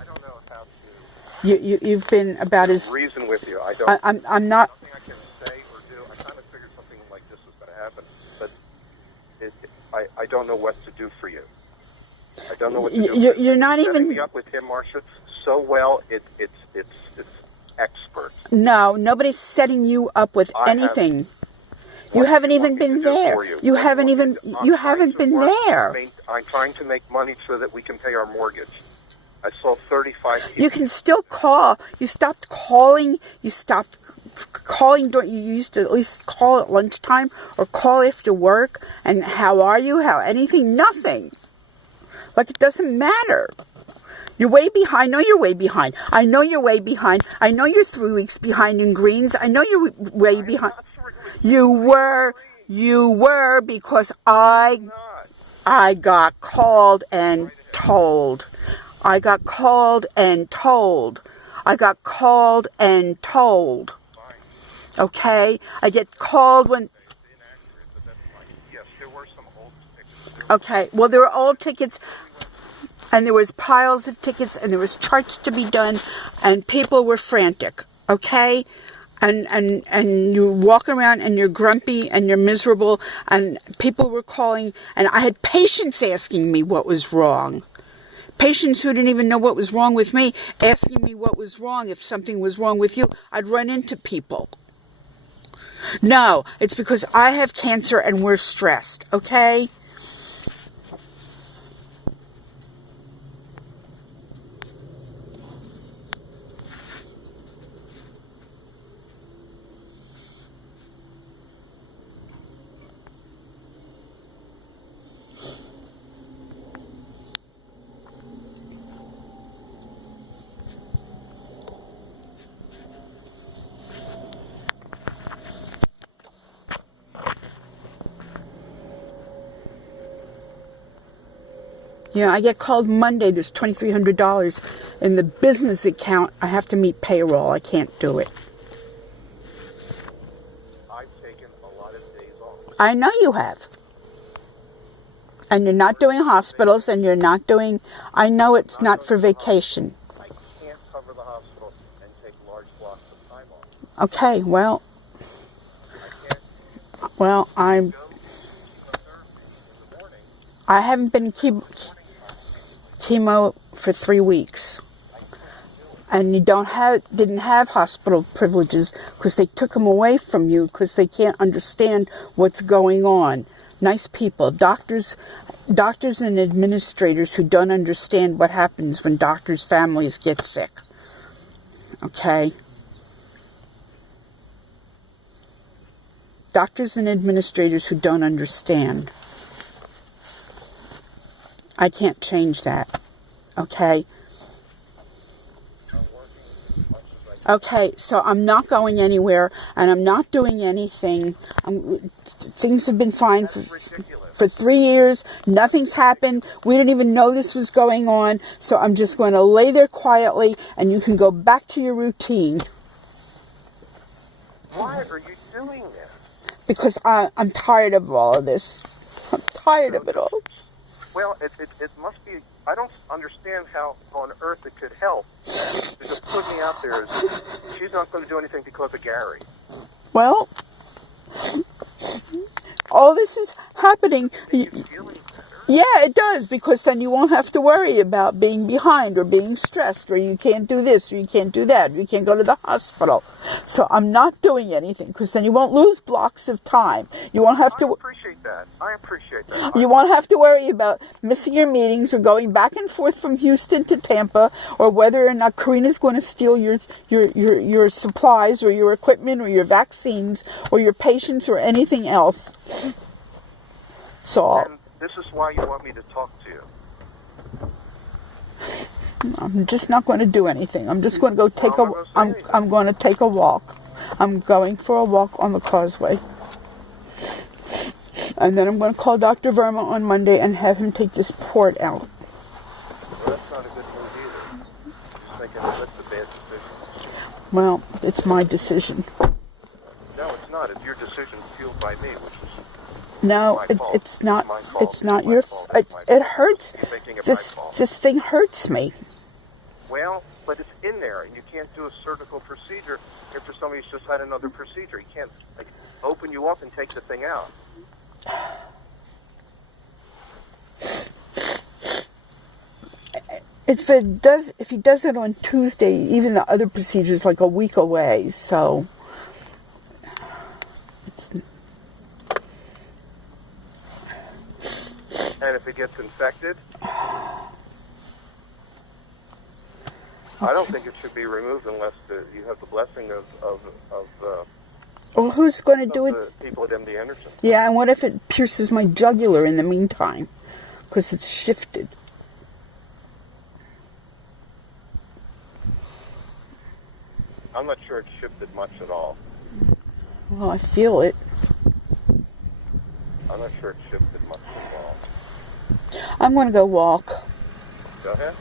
I don't know how to You've been about as... reason with you. I don't. I'm not... Nothing I can say or do. I kind of figured something like this was going to happen, but I don't know what to do for you. I don't know what to do. You're not Setting even... me up with him, Marcia, so well. It's expert. No, nobody's setting you up with anything. You haven't even been there. You haven't been there. I'm trying to make money so that we can pay our mortgage. I saw 35 people. You can still call. You stopped calling. You stopped calling. You used to at least call at lunchtime or call after work. And how are you? How anything? Nothing. Like it doesn't matter. You're way behind. I know you're way behind. I know you're way behind. I know you're 3 weeks behind in greens. I know you're way behind. You were because I got called and told. I got called and told. Okay? I get called when... Okay, well, there were old tickets, and there was piles of tickets, and there was charts to be done, and people were frantic, okay? And you walk around, and you're grumpy, and you're miserable, and people were calling, and I had patients asking me what was wrong. Patients who didn't even know what was wrong with me, asking me what was wrong. If something was wrong with you, I'd run into people. No, it's because I have cancer and we're stressed, okay? Yeah, I get called Monday. There's $2,300 in the business account. I have to meet payroll. I can't do it. I've taken a lot of days off. I know you have. And you're not doing hospitals, and you're not doing... I know it's not for vacation. I can't cover the hospital and take large blocks of time off. Okay, well... I haven't been chemo for 3 weeks. And you didn't have hospital privileges because they took them away from you because they can't understand what's going on. Nice people, doctors and administrators who don't understand what happens when doctors' families get sick. Okay? Doctors and administrators who don't understand. I can't change that. Okay? Okay, so I'm not going anywhere, and I'm not doing anything. Things have been fine for 3 years. Nothing's happened. We didn't even know this was going on, so I'm just going to lay there quietly, and you can go back to your routine. Why are you doing this? Because I'm tired of all of this. I'm tired of it all. Well, it must be... I don't understand how on earth it could help. To just put me out there as she's not going to do anything because of Gary. Well, all this is happening. Yeah, it does, because then you won't have to worry about being behind or being stressed, or you can't do this or you can't do that, or you can't go to the hospital. So I'm not doing anything, because then you won't lose blocks of time. You won't have to... I appreciate that. You won't have to worry about missing your meetings or going back and forth from Houston to Tampa, or whether or not Karina's going to steal your supplies or your equipment or your vaccines or your patients or anything else. So... And this is why you want me to talk to you. I'm just not going to do anything. I'm just going to go take I'm going to take a walk. I'm going for a walk on the causeway. And then I'm going to call Dr. Verma on Monday and have him take this port out. Well, that's not a good move either. Just making a list of bad decisions. Well, it's my decision. No, it's not. It's your decision fueled by me, which is... No, it's not. It's not your. It hurts. This thing hurts me. Well, but it's in there, and you can't do a surgical procedure after somebody's just had another procedure. You can't open you up and take the thing out. If he does it on Tuesday, even the other procedure's like a week away, so it's. And if it gets infected, I don't think it should be removed unless you have the blessing of Well, who's going to do it? the people at MD Anderson. Yeah, and what if it pierces my jugular in the meantime? Because it's shifted. I'm not sure it shifted much at all. Well, I feel it. I'm not sure it shifted much at all. I'm going to go walk. Go ahead.